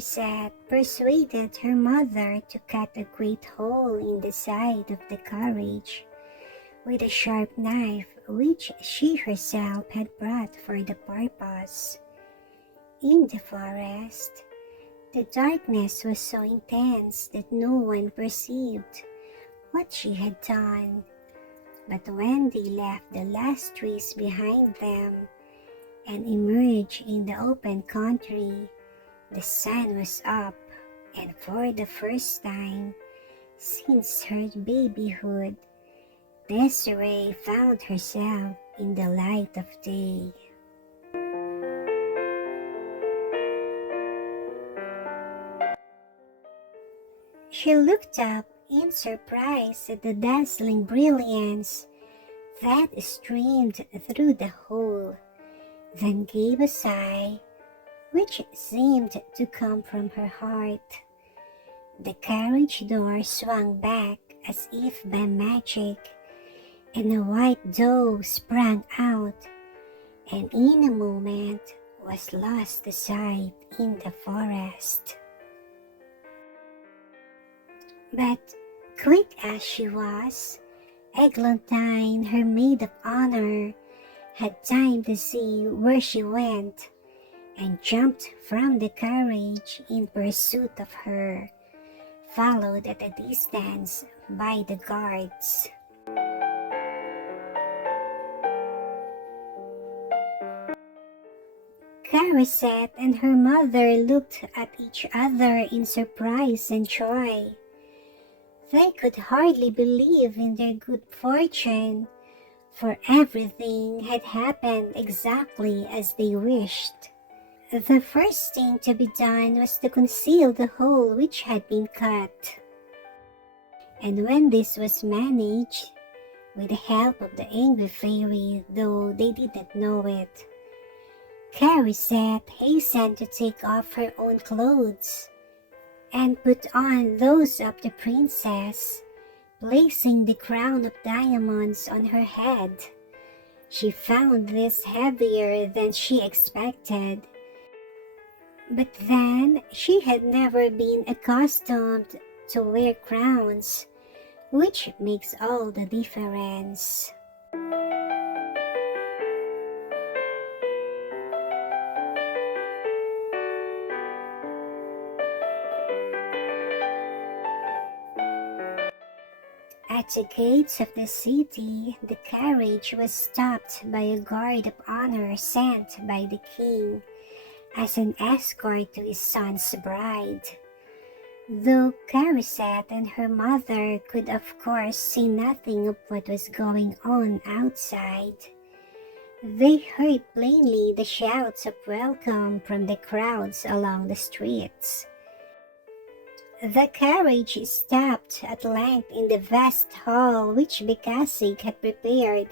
Cerisette persuaded her mother to cut a great hole in the side of the carriage with a sharp knife which she herself had brought for the purpose. In the forest, the darkness was so intense that no one perceived what she had done. But when they left the last trees behind them and emerged in the open country, the sun was up, and for the first time since her babyhood, Desiree found herself in the light of day. She looked up in surprise at the dazzling brilliance that streamed through the hole, then gave a sigh which seemed to come from her heart. The carriage door swung back as if by magic, and a white dove sprang out, and in a moment was lost to sight in the forest. But quick as she was, Eglantine, her maid of honor, had time to see where she went, and jumped from the carriage in pursuit of her, followed at a distance by the guards. Cerisette and her mother looked at each other in surprise and joy. They could hardly believe in their good fortune, for everything had happened exactly as they wished. The first thing to be done was to conceal the hole which had been cut. And when this was managed, with the help of the angry fairy, though they did not know it, Cerisette hastened to take off her own clothes and put on those of the princess, placing the crown of diamonds on her head. She found this heavier than she expected, but then she had never been accustomed to wear crowns, which makes all the difference. At the gates of the city, the carriage was stopped by a guard of honor sent by the king as an escort to his son's bride. Though Cerisette and her mother could of course see nothing of what was going on outside, they heard plainly the shouts of welcome from the crowds along the streets. The carriage stopped at length in the vast hall which Becasig had prepared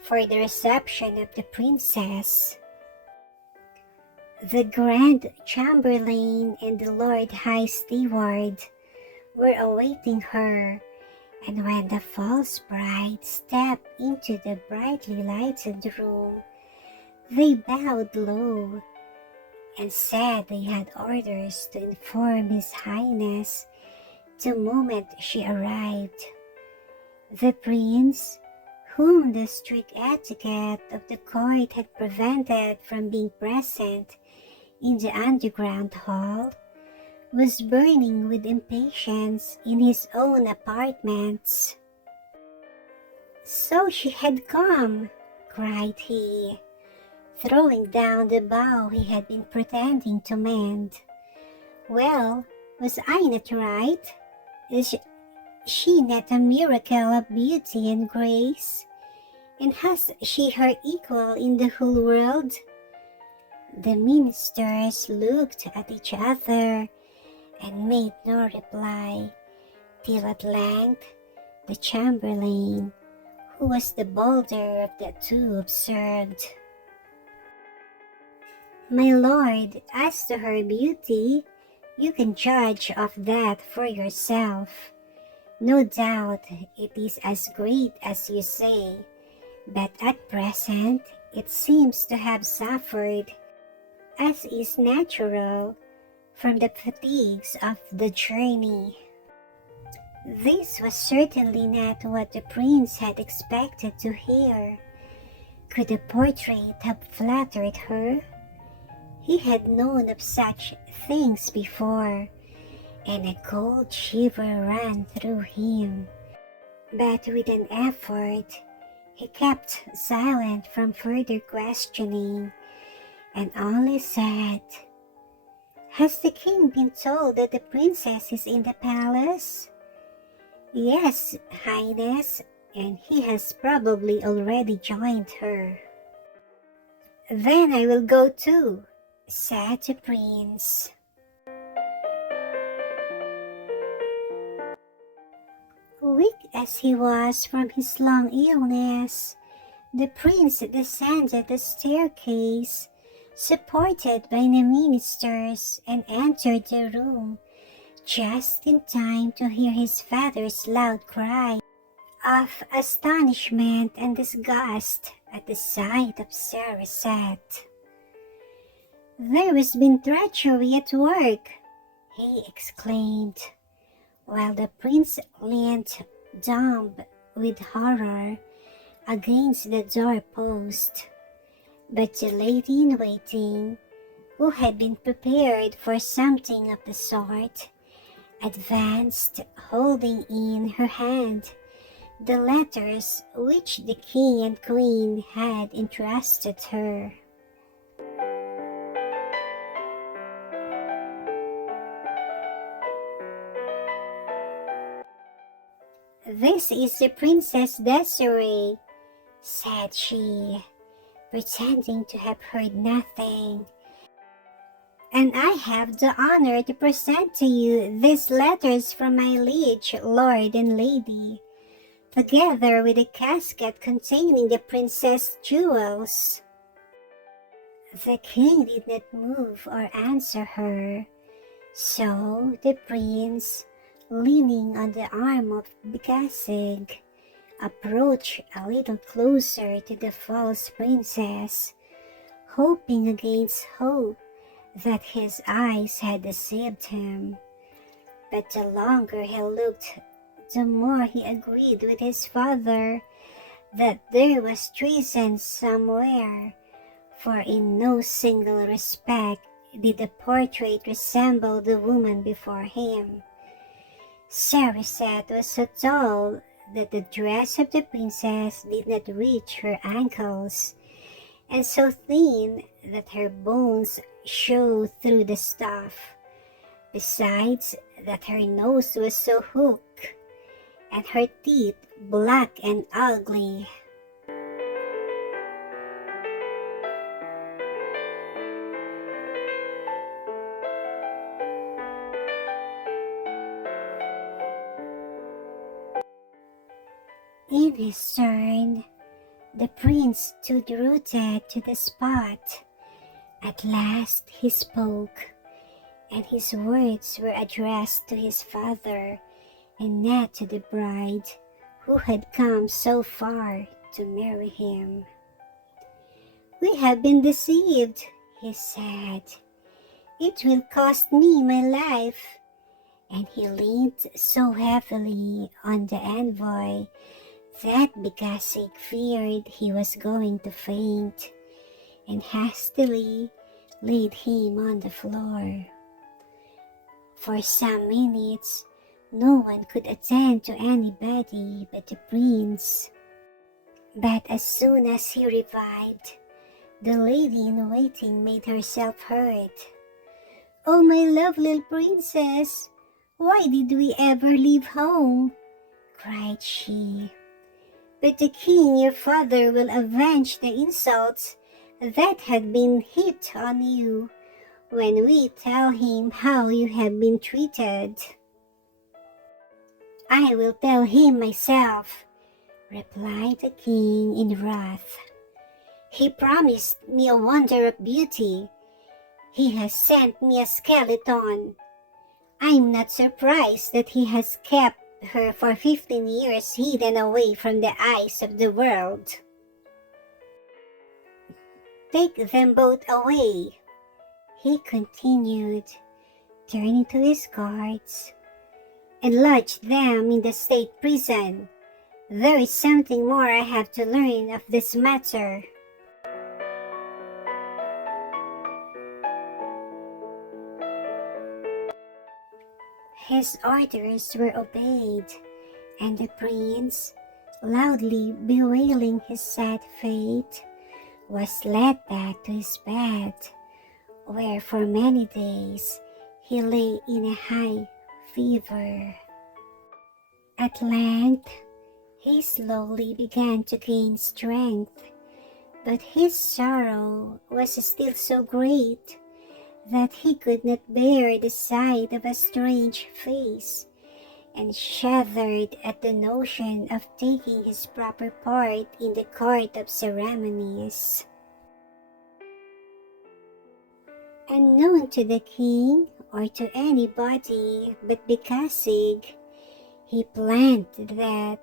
for the reception of the princess. The Grand Chamberlain and the Lord High Steward were awaiting her, and when the false bride stepped into the brightly lighted room, they bowed low and said they had orders to inform His Highness the moment she arrived. The prince, whom the strict etiquette of the court had prevented from being present in the underground hall, was burning with impatience in his own apartments. "So she had come," cried he, throwing down the bow he had been pretending to mend. "Well, was I not right? Is she not a miracle of beauty and grace? And has she her equal in the whole world?" The ministers looked at each other and made no reply, till at length the chamberlain, who was the bolder of the two, observed, "My lord, as to her beauty, you can judge of that for yourself. No doubt it is as great as you say, but at present it seems to have suffered, as is natural, from the fatigues of the journey. This was certainly not what the prince had expected to hear. Could the portrait have flattered her? He had known of such things before, and a cold shiver ran through him. But with an effort, he kept silent from further questioning, and only said, "Has the king been told that the princess is in the palace?" "Yes, Highness, and he has probably already joined her." "Then I will go too," said the prince. Weak as he was from his long illness, the prince descended the staircase, supported by the ministers, and entered the room just in time to hear his father's loud cry of astonishment and disgust at the sight of Cerisette. "There has been treachery at work," he exclaimed, while the prince leaned dumb with horror against the door-post. But the lady-in-waiting, who had been prepared for something of the sort, advanced, holding in her hand the letters which the king and queen had entrusted her. "This is the Princess Desiree," said she, pretending to have heard nothing, "and I have the honor to present to you these letters from my liege lord and lady, together with a casket containing the princess' jewels." The king did not move or answer her, so the prince, leaning on the arm of Becasig, approached a little closer to the false princess, hoping against hope that his eyes had deceived him. But the longer he looked, the more he agreed with his father that there was treason somewhere, for in no single respect did the portrait resemble the woman before him. Cerisette was so tall that the dress of the princess did not reach her ankles, and so thin that her bones showed through the stuff, besides that her nose was so hooked, and her teeth black and ugly. In his turn, the prince stood rooted to the spot. At last he spoke, and his words were addressed to his father and not to the bride who had come so far to marry him. "We have been deceived," he said. "It will cost me my life." And he leaned so heavily on the envoy that Becasig feared he was going to faint, and hastily laid him on the floor. For some minutes, no one could attend to anybody but the prince. But as soon as he revived, the lady-in-waiting made herself heard. "Oh, my lovely princess, why did we ever leave home?" cried she. "But the king, your father, will avenge the insults that had been heaped on you when we tell him how you have been treated." "I will tell him myself," replied the king in wrath. "He promised me a wonder of beauty. He has sent me a skeleton. I'm not surprised that he has kept her for 15 years hidden away from the eyes of the world. Take them both away," he continued, turning to his guards, and lodged them in the state prison. There is something more I have to learn of this matter. His orders were obeyed, and the prince, loudly bewailing his sad fate, was led back to his bed, where for many days he lay in a high fever. At length, he slowly began to gain strength, but his sorrow was still so great that he could not bear the sight of a strange face, and shuddered at the notion of taking his proper part in the court of ceremonies. Unknown to the king or to anybody but Bekasig, he planned that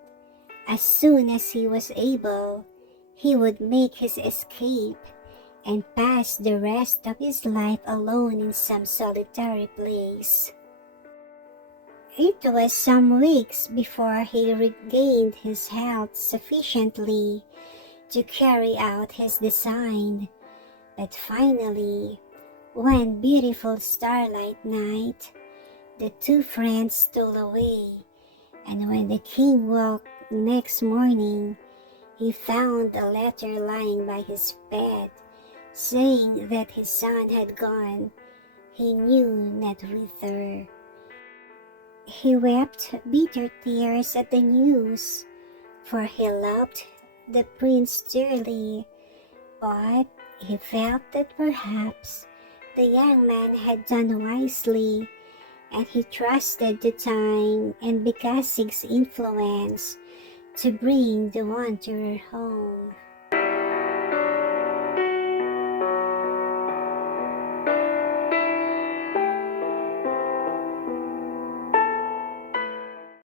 as soon as he was able, he would make his escape and pass the rest of his life alone in some solitary place. It was some weeks before he regained his health sufficiently to carry out his design, but finally, one beautiful starlight night, the two friends stole away, and when the king woke next morning, he found a letter lying by his bed, saying that his son had gone, he knew not whither. He wept bitter tears at the news, for he loved the prince dearly, but he felt that perhaps the young man had done wisely, and he trusted to time and Bekasig's influence to bring the wanderer home.